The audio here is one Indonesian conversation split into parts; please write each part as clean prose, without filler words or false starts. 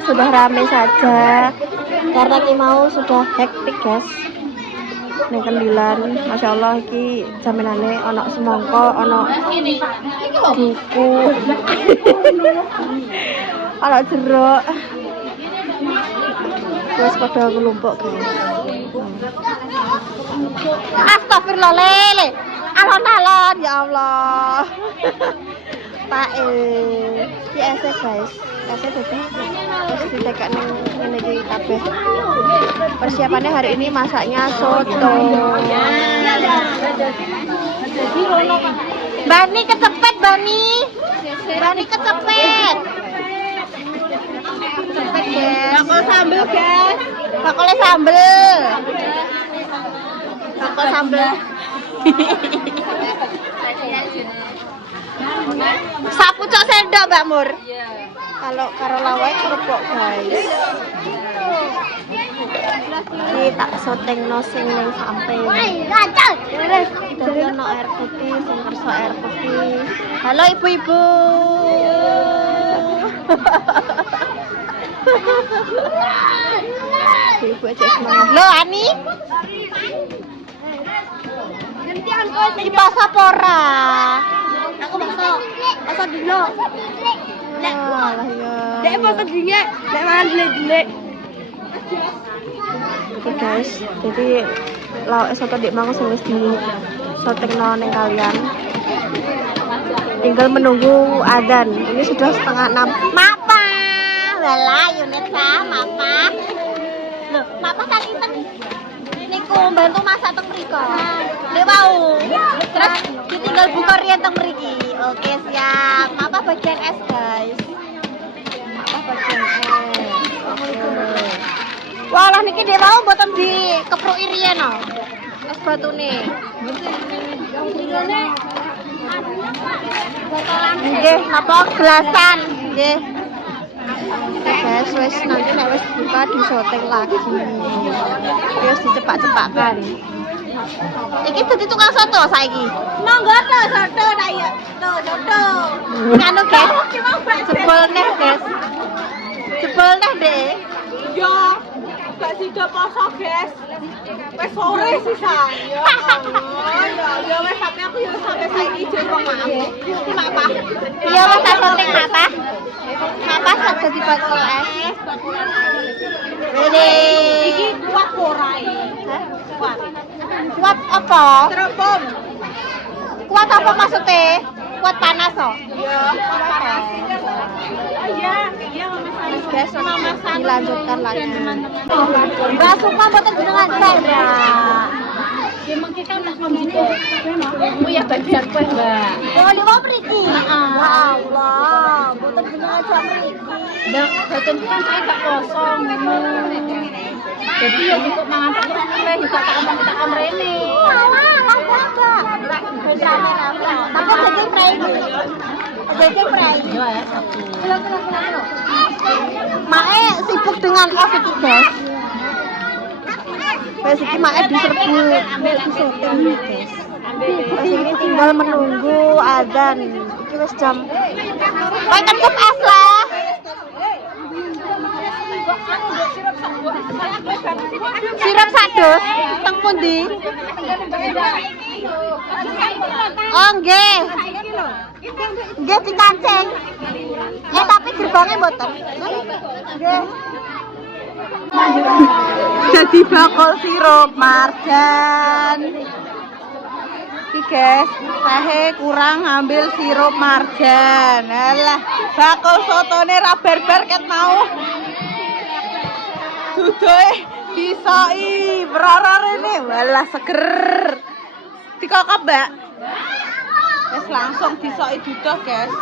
sudah rame saja karena mau sudah hektik guys. Ning Kendilan, masya Allah iki jaminane ono semongko, ono buku, ono jeruk. Terus pada ngelumpuk guys. Astagfirullah lele, alon-alon ya Allah. Pak ki ese guys, ese dadi terus ditekak ning ngene iki kabeh. Persiapannya hari ini masaknya soto. Bani kecepet Bani. Bani kecepet. Kecepet guys. Bakul sambel guys. Bakulnya sambel. Bakul sambel. Sapu cok sendok Mbak Mur. Kalau karo lawai kerupuk guys. Ini tak soteng nosing ning sampai. Jadi ono air putih, sing kerso air putih. Halo ibu-ibu. Ibu aja semangat. Lo Ani. Di pasar pora. Aku masuk. Pasar dino. Lah ya. Dek pasar dino. Dek mangan dile-dile. Oke guys, jadi lauk soto dik mang wis di sotengno ning kalian. Tinggal menunggu azan. Ini sudah 5:30. Mapa, wala unit sa, mapa. Loh, mapa tadi niku bantu masak teng mriko. Nek wau. Terus ditinggal buka riyen teng mriki. Oke, siap. Mapa bagian es, guys. Mapa bagian es. Wah, lah niki dhewe mau mboten dikepruki riyen no. Es batune. Nggih, napa gelasan? Nggih. Guys, wis nanti nek wis buka disoteng lagi. Wis dicepak-cepakkan. Iki dadi tukang soto saiki. Monggo to soto ta ya. Soto. Anu guys. Jebol neh, guys. Jebol neh, Dek. Yo. Gak sida poso, guys. Wis sore sisan. Ya Allah. Ya wis sampe aku yo sampe saiki jero mau. Iki apa? Iya wis tak soting apa? Apa sak dadi bakul es? Ini iki kuat ora iki? Hah? Kuat. Kuat apa? Serempom. Kuat apa maksudnya? Kuat panas oh? Iya, panas. Iya, iya guys, dilanjutkan lagi. Mbak Sukma boten jenengan saya. Emang kita tak ngomongin. Oh ya bagian kue, Mbak. Oh, lho mriki. Ya Allah, boten jenengan jam mriki. Mbak, boten kan saya gak kosong. Jadi ya cukup mangan tak kue juga tak omong kita omrene. Alah, Mbak. Tapi jadi fry. Jadi fry. Yo ya, satu. Mae sibuk dengan es iki, guys. Wes iki mae diserbu disetting, guys. Wes iki tinggal menunggu azan. Iki wis jam. Kowe kentut es lah. Sirup sadus teng pundi? Oh nggih. Nggih dikancing. Tapi gerbangnya mboten. Nggih. Jadi bakul sirup marjan. Iki guys, tahe kurang ambil sirup marjan. Alah, bakul sotone ra berber ket mau. Dudoe disoi beroror ini. Walah seger. Dikokop, Mbak. Wes langsung disoi dudoh, guys.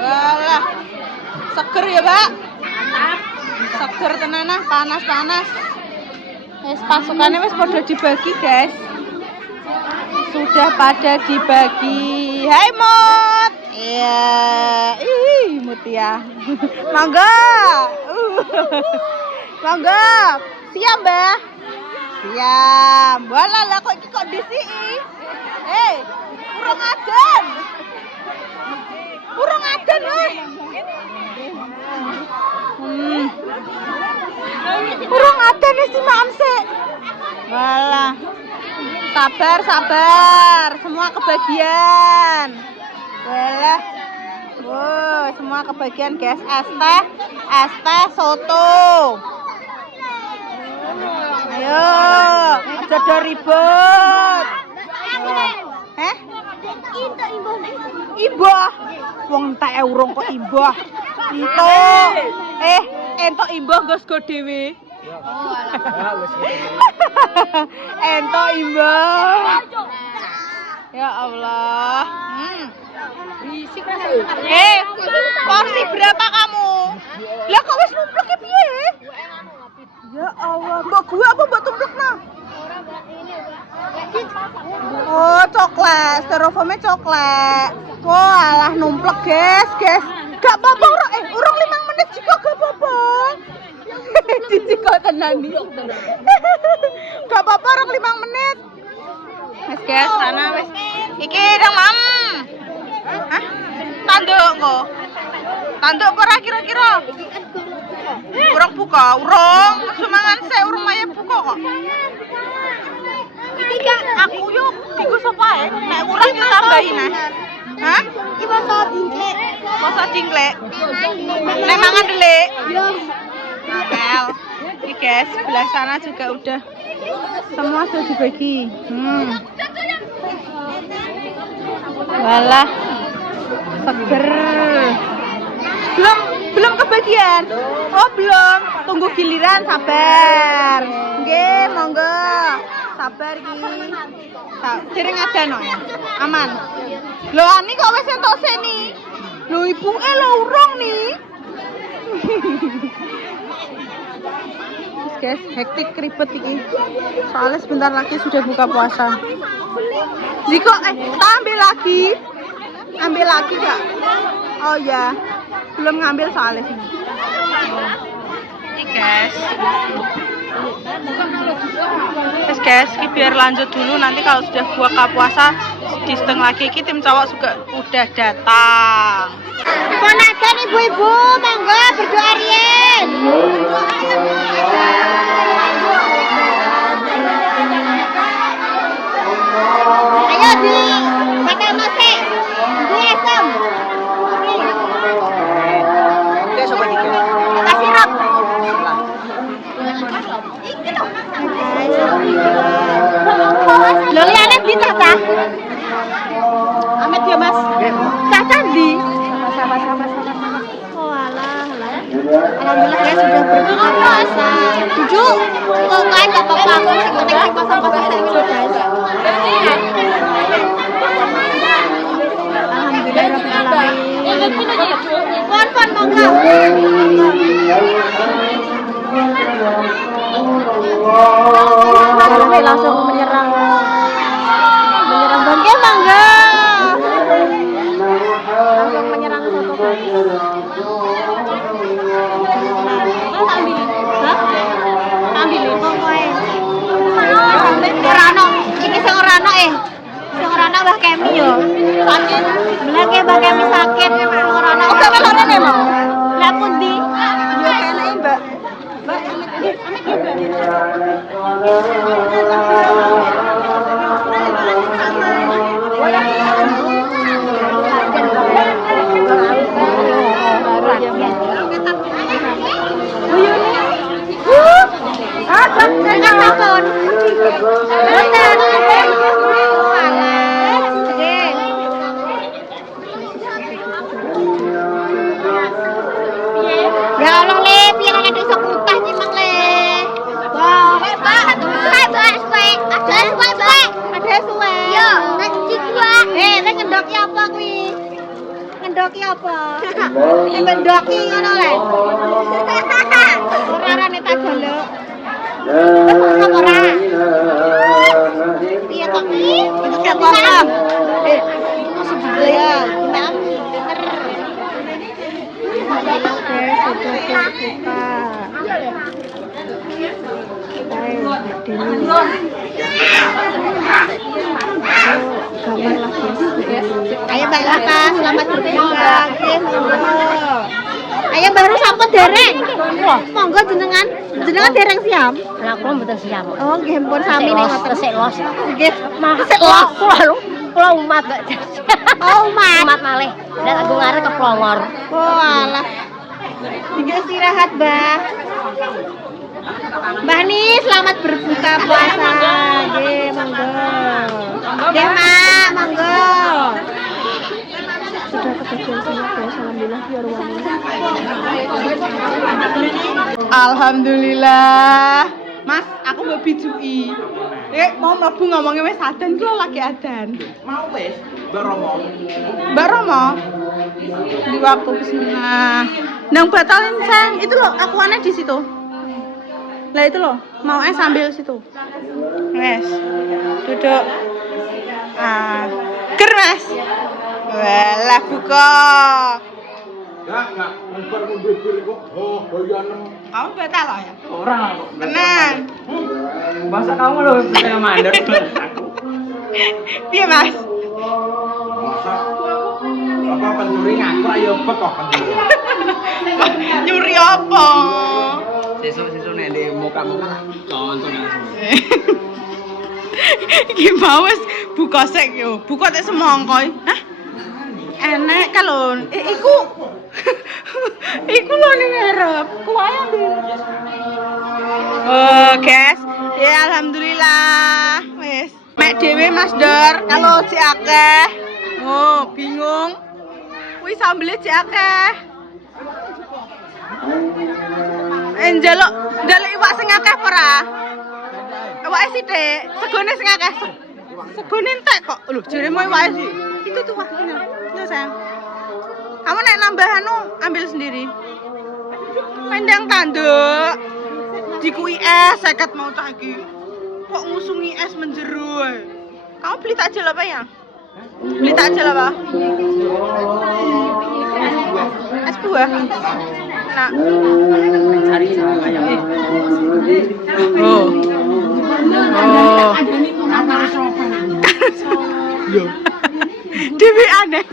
Walah. Seger ya, Mbak. Seger tenan panas-panas. Wes pasukannya wes pada dibagi, guys. Sudah pada dibagi. Hai Mut. Iya. Ih, Mut ya. Mangga. Mangga. Siap, Mbak. Siap. Walah lah kok iki kok disiki. Kurang adan. Kurang adan, weh. ngaten si Maam sih. Walah. Sabar. Semua kebagian. Walah. Wow, semua kebagian guys. Es teh soto. Ayo, aja do ribut. Imbah. Wong entek urung kok imbah. Entuk imbah nggo dhewe. Oh, entuk imbah. Ya Allah. Berisik. Porsi berapa kamu? Lah kok wis numplek ya piye? Ya Allah, mbok gua apa mbok tumplekna? Oh, coklat, styrofoamnya coklat. Wah, alah numplek, guys. Gak apa-apa, urung 5 menit juga gak apa-apa. Cici kok tenan nih. Gak apa-apa, urung 5 menit. Guys, sana wis. Iki dong, Mam. Hah? Tanduk kok. Tanduk ora kira-kira? Urung buka, urung. Semangan saya urung maya buka kok. Iki gak aku yuk digo sapa ae. Nek urang yo tambahin ah. Hah? Iki basa cingklek. Basa cingklek. Nek mangan delik. Yo. Well, iki guys, sebelah sana juga udah semua sudah dibagi. Walah. Seger. Belum kebagian. Oh, belum. Tunggu giliran, sabar. Nggih, monggo. Sabar iki. Dereng adano. Aman. Lho, ani kok wis entuk seni. Lho, ibuke lho urung nih. Guys, hektik ribet iki. Soalnya sebentar lagi sudah buka puasa. Ziko, ambil lagi. Ambil lagi gak? Oh ya, belum ngambil soalnya sini. Ini guys, ini biar lanjut dulu. Nanti kalau sudah buka puasa di setengah lagi, tim cowok juga udah datang. Ponakan ibu-ibu, monggo berdoa riyen. Ayo di pakai masih di esam. Oke, sobat iki. Kasih rap. Lho liane di Caca. Amet ya, Mas. Caca di. Sama-sama. Oh alah. Alhamdulillah ya sudah berbuka puasa. Tujuh. Kok kain enggak apa-apa, aku sing penting sing pasang-pasang sing iki guys. Alhamdulillah rabbil alamin. Pon monggo. Langsung menyerang bangke mangga. Langsung menyerang soto guys. Ambilin pokoke. Ora ono, iki sing ora ono Sing ora ono Mbah Kemi yo. Sakit. Blake Mbah Kemi sakit, ora ono. Oke melone memang. Lah pundi? Yo kene Mbak. Mbak, ya Allah le, piye nek iso kuntah cimeng le. Wah, Pak. Ada suwe. Yo, nek cikwa. Nek ngendoki apa kuwi? Ngendoki apa? Ngendoki ngono le. Ora rene tak jaluk. Ora. Piye kok iki? Gak paham. Masuk juga ya. Maaf, bener. Sudah buka. Ayo Mbak Laka, selamat berbuka. Ayo baru sampai dereng. Wah, Monggo jenengan dereng siap. lah kula mboten siap. Oh, nggih pun sami ning ngoten. Tesik los. Nggih. Tesik los kula umat kok. Oh, Mas. Umat malih. Dan aku ngarep keplongor. Oh, alah. Nggih istirahat, Mbah. Mbah Nis, selamat berbuka puasa. Nggih, monggo. Nggih, Mak, monggo. Sudah kebagian semua guys, alhamdulillah ya alhamdulillah. Mas, aku mau bijui. Mau mlebu ngomongnya wis adan ku lagi adan. Mau wis, Mbak Romo. Mbak Romo. Di waktu bismillah. Nang batalin sayang, itu loh akuannya di situ. Lah itu loh, mau sambil situ. Wes. Duduk. Ah, ger Mas. Walah buka. Enggak, mundur kok. Oh, bayanem. Kamu batal loh ya? Orang kok. Tenang. Masa kamu loh saya mandek aku. Piye Mas? Masa apa pencuri ngaku ayo bek kok pencuri. Nyuri apa? Sesuk nek di muka-muka contoh langsung. Iki mau wis buka sik yo. Buka tek semangka. Hah? Enek kalau iku lho ning ngarep. Kuwae oh, guys. Ya alhamdulillah. Wis. Mek dhewe Mas Dor kalau si akeh. Oh, bingung. Kuwi sambele si akeh. Njaluk iwak sing akeh apa ora? Iwake sithik, segone sing akeh. Segone entek kok. Lho, jaremu iwake sih. Itu tuh wakilnya. Ya sayang. Kamu nek nambah anu ambil sendiri. Pendang tanduk. Diku IS 50 mau cah iki. Kok ngusungi es menjeru ae. Kamu beli takjil apa ya? Beli takjil apa? Es buah. Nah. Cari sama ayam. Oh. Yo. Dewi aneh.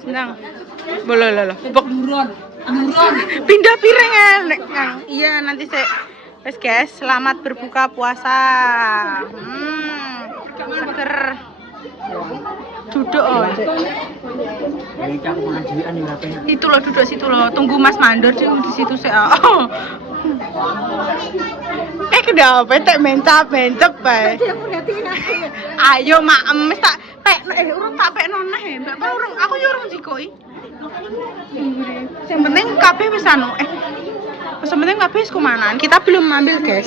Senang. Boleh lah. Buron. Pindah piring ya. Iya nanti saya. Wes guys, selamat berbuka puasa. Seger. Duduk oh. Itu loh duduk situ loh. Tunggu Mas Mandor di situ sih. Oh. Kenapa tak mencap bae. Ayo maem wis tak pekno urung tak pekno neh. Mbak urung aku yo urung jikoi. Yang penting kabeh wis anu yang penting kabeh wis kumanan. Kita belum ambil, guys.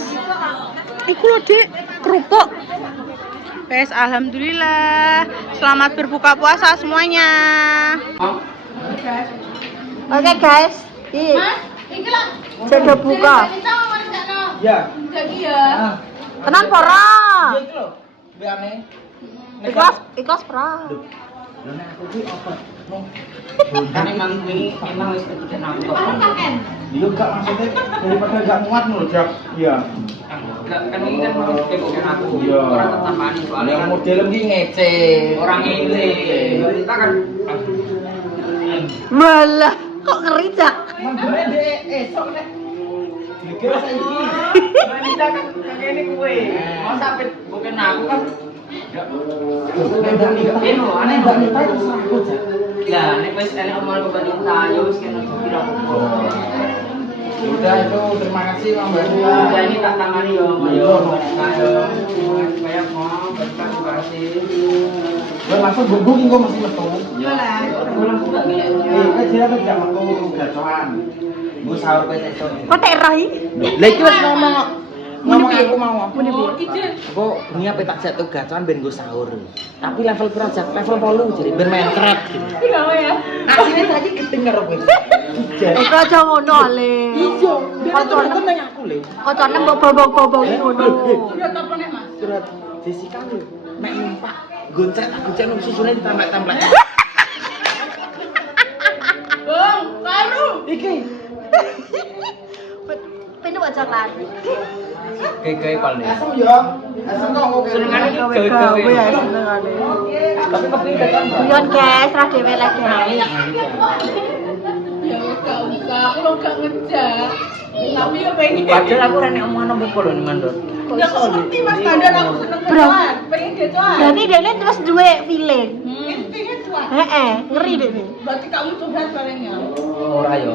Iku lho, Dik, kerupuk. Guys, alhamdulillah. Selamat berbuka puasa semuanya. Oke, guys. Iki lho. Sudah buka. Ya. Jadi ya. Tenan pora. Iya iki lho. Biane. Ikhlas pra. Lha nek aku ki apa? Kan emang wis ketika aku kok. Iya gak maksudnya daripada gak muat lho, Jak. Iya. Kan ini kan mau dikebokin aku. Iya. Orang ketamani soalnya yang model iki ngece. Orang ngile. Kita kan Malah kok ngeri, Jak. manggone dek esok nek dikira saiki. Wanita kan kene kuwe. Mau sampe bukan aku kan aneh wanita itu aku aja. Lah, nek wis enek omongan ke wanita, ya wis kena dikira. Udah itu terima kasih Mbak. Udah ini tak tangani yo. Ayo, banyak mau terima kasih. Gue langsung gubuk kok masih metu. Iya lah. Gue langsung gak ngene. Aja apa tidak metu gacoan. Gue sahur kowe esuk. Kok tak rai? Lah iki wis ngomong aku mau. Mune piye? Aku bengi ape tak jatuh gacoan ben gue sahur. Tapi level pira jak? Level 8 jadi ben main kret gitu. Iya ya. Asine saiki gedeng karo kowe. Kok aja ngono le. Iya, kocone ku nang aku le. Kocone mbok bobong-bobong ngono. Surat apa nek, Mas? Surat Jessica lho. Mek numpak gonceng nang susune ditempel-tempel. Bang, baru. Iki. Pindu wajangan. Kayak paling. Asem yo. Asem kok ngomong. Senengane gawe-gawe ya senengane. Tapi kepriye kan? Guyon guys, ra dhewe lek guys. Aku lo gak ngejak. Tapi ya pengen. Padahal aku rene omongan opo lho ning mandor. Ya kok ngerti Mas Bandar aku seneng gituan. Pengen gituan. Berarti dia terus duwe feeling. Pengen gituan. Heeh, ngeri deh. Berarti kamu curhat barengnya. Ora yo.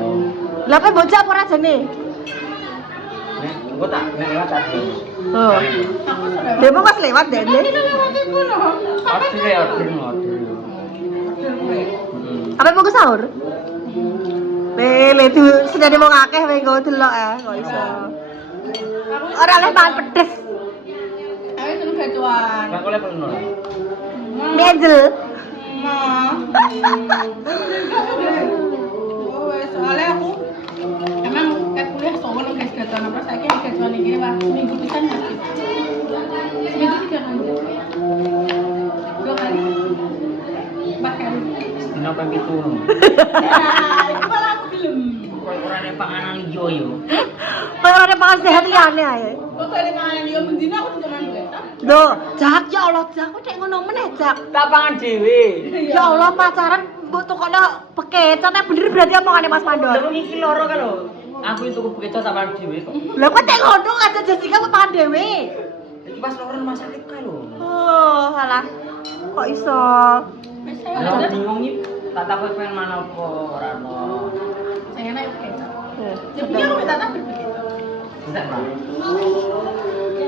Lah apa bocah apa ora jane? Nek engko tak lewat tadi. Oh. Aku sudah. Dia mau pas lewat deh. Lewat iku loh. Order. Apa mau ke sahur? Lele tuh sudah dia mau ngakeh wae nggo delok kok iso. Ora oleh mangan pedes. Aku seneng gituan. Kan oleh penuh. Mejel. Nah. Oh, soalnya aku emang kuliah soal lo guys gatuan apa saya kira gatuan ini wah minggu pisan pasti. Seminggu 3 kali. 2 kali. 4 kali. Dino ping 7. Itu malah aku belum. Kok ora nek panganan ijo yo. Kayak ora pangan sehat liyane ae. Kok kali mangan dia mendina aku juga main boleh. Lho, Jak ya Allah, Jak kok nek ngono meneh, Jak. Tak pangan dhewe. Ya Allah, pacaran mbok tukokno bekecot bener berarti omongane Mas Mandor. Lha iki loro kan lho. Aku itu kebekeco tak pangan dhewe kok. Lah kok nek ngono aja Jessica kok pangan dhewe. Iki pas loro rumah sakit kae lho. Oh, alah. Kok iso? Lah bingung iki. Tak takut pengen mana apa ora ono. Saya naik kecap. Jadi aku minta tak begitu. Tidak, Pak.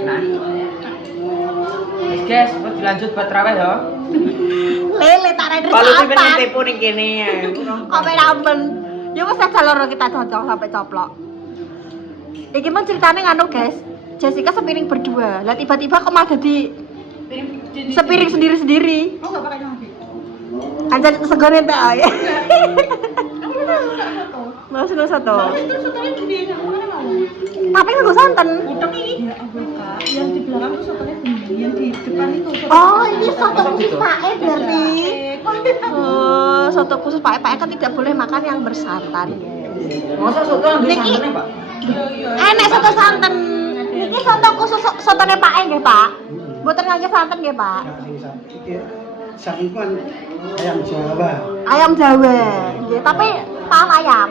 Nah. Guys, wis dilanjut buat traweh ya. Lele tak render Kalau pengen sampan. tepo ning kene ya. Komen ampun. Ya wis aja loro kita cocok sampai coplok. Iki mah ceritane nganu, guys. Jessica sepiring berdua. Lah tiba-tiba kok malah jadi sepiring sendiri-sendiri. Oh, enggak pakai nyambi. Anjan segone tak ae. Aku udah suka foto. Mau seneng soto. Itu sotonya gede, aku mana mau. Tapi nggo santen. Udang ini. Ya Allah, Kak. Yang di belakang tuh sotonya gede, yang di depan itu soto. Oh, ini soto khusus Pae berarti. Oh, soto khusus Pae. Pae kan tidak boleh makan yang bersantan. Masa soto yang Niki. disantene, Pak? Iya, iya. Enek soto santen. Niki soto khusus sotone Pae nggih, Pak. Mboten ngangge santen nggih, Pak. Sakipan ayam Jawa, Ayam Jawa. Nggih, tapi paham ayam.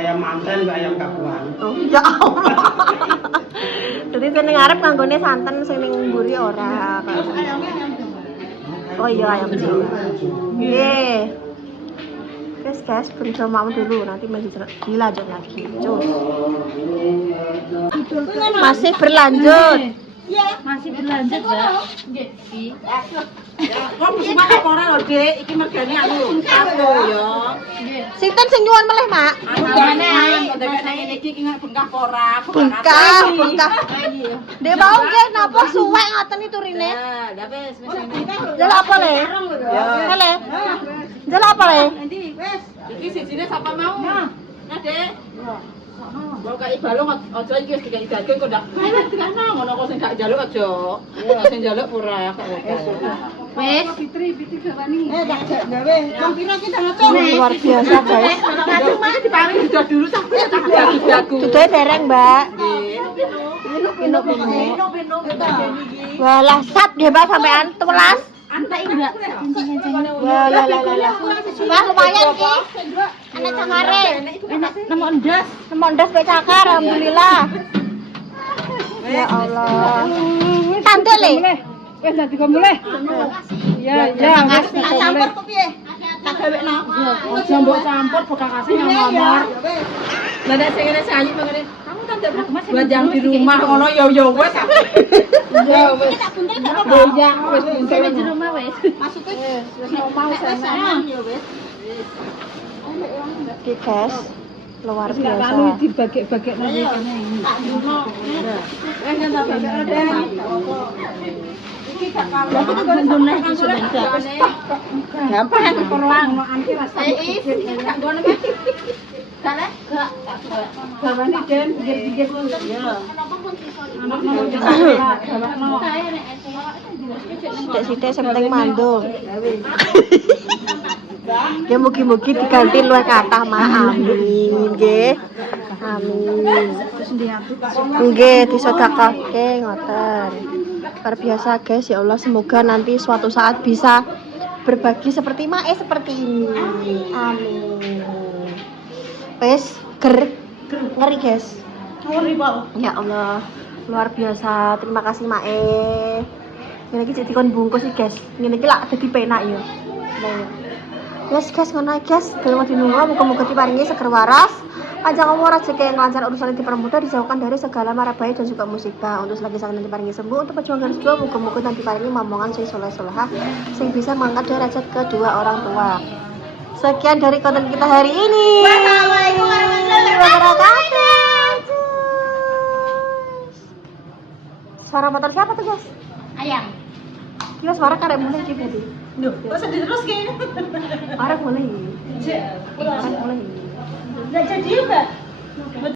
ayam manten ke ayam kapuan. Oh, ya Allah. Jadi sing ning ngarep kanggone santen, sing ning mburi ora. Oh iya ayam Jawa. Nggih. Guys, beri mamu dulu, nanti dilanjut lagi. Cus. Masih berlanjut. Masih berlanjut, Mbak. Kok mesti makan ora lho, Dik. Iki mergane anu. Aku ya. Sinten sing nyuwun melih, Mak? Aneh, nang ngene iki ki bengkah ora. Bengkah. Dek mau nggih napa suwek ngoten iki turine? Lah wis Jel apa le? Hele. Jel apa le? iki sijine sapa mau? Nah, Dek. Mau kaya balung aja iki wis dikai daging kok ndak. Wis dikana ngono kok sing gak njaluk aja. Ya sing njaluk ora kok. Wis. Fitri gawani. Tak gawe. Wong pira ki tak Luar biasa, guys. Ngadu mah diparing sudah dulu sampe tak jago. Dudoe dereng, Mbak. Pinuk. Walah sat nggih, Mbak sampean 11. Antek enggak? Wah, lah. Wah, lumayan iki. Anak cakare. Nemu ndas. Semondas pe cakar, alhamdulillah. Ya Allah. Tante le. Wis dadi kok mulih. Ya, Terima kasih. tak campur kok piye? Tak gawekno. Aja mbok campur bekakase nang nomor. Lah nek sing ngene sayu ngene. Kamu kan ndak buat yang di rumah ngono ya wis. Ya wis. Tak buntel gak apa-apa. Ya wis buntel di rumah wis. Maksudnya wis omah sana ya wis. Oke, guys. Luar Enggak biasa. lalu dibagi-bagekno iki kene ini. Tak ngono. Wis kan tak bagekno. Iki gak kalah. Lah iki gendone iki sudah. Gampang kan perang ngono anti rasane. Gak ngono kan. Gak. Gawane den pinggir-pinggir ya. Sithik-sithik sing penting mandul. Ya mugi-mugi diganti luwih kathah mak. Amin nggih. Amin. Nggih disedekahke ngoten. Luar biasa guys, ya Allah semoga nanti suatu saat bisa berbagi seperti Mae seperti ini. Amin. Wes, ngeri guys. Ngeri banget. Ya Allah, luar biasa. Terima kasih Mae. Ngene iki jadi kon bungkus sih guys. Ngene iki lak dadi penak ya. Nah, yes guys, ngono ae, guys. Dalam dinunga muga-muga diparingi seger waras. Panjang umur rezeki yang lancar, urusan yang dipermudah, dijauhkan dari segala mara bahaya dan juga musibah. Untuk selagi sangat diparingi sembuh, untuk perjuangan kedua muga-muga dan diparingi momongan sing soleh-solehah sing bisa mengangkat derajat kedua orang tua. Sekian dari konten kita hari ini. Wassalamualaikum warahmatullahi wabarakatuh. Suara motor siapa tuh guys? Ayang. Kira suara karek mulai sih berarti. Duh, masa diterus kayaknya. Karek mulai. Karek mulai. Enggak jadi, Mbak.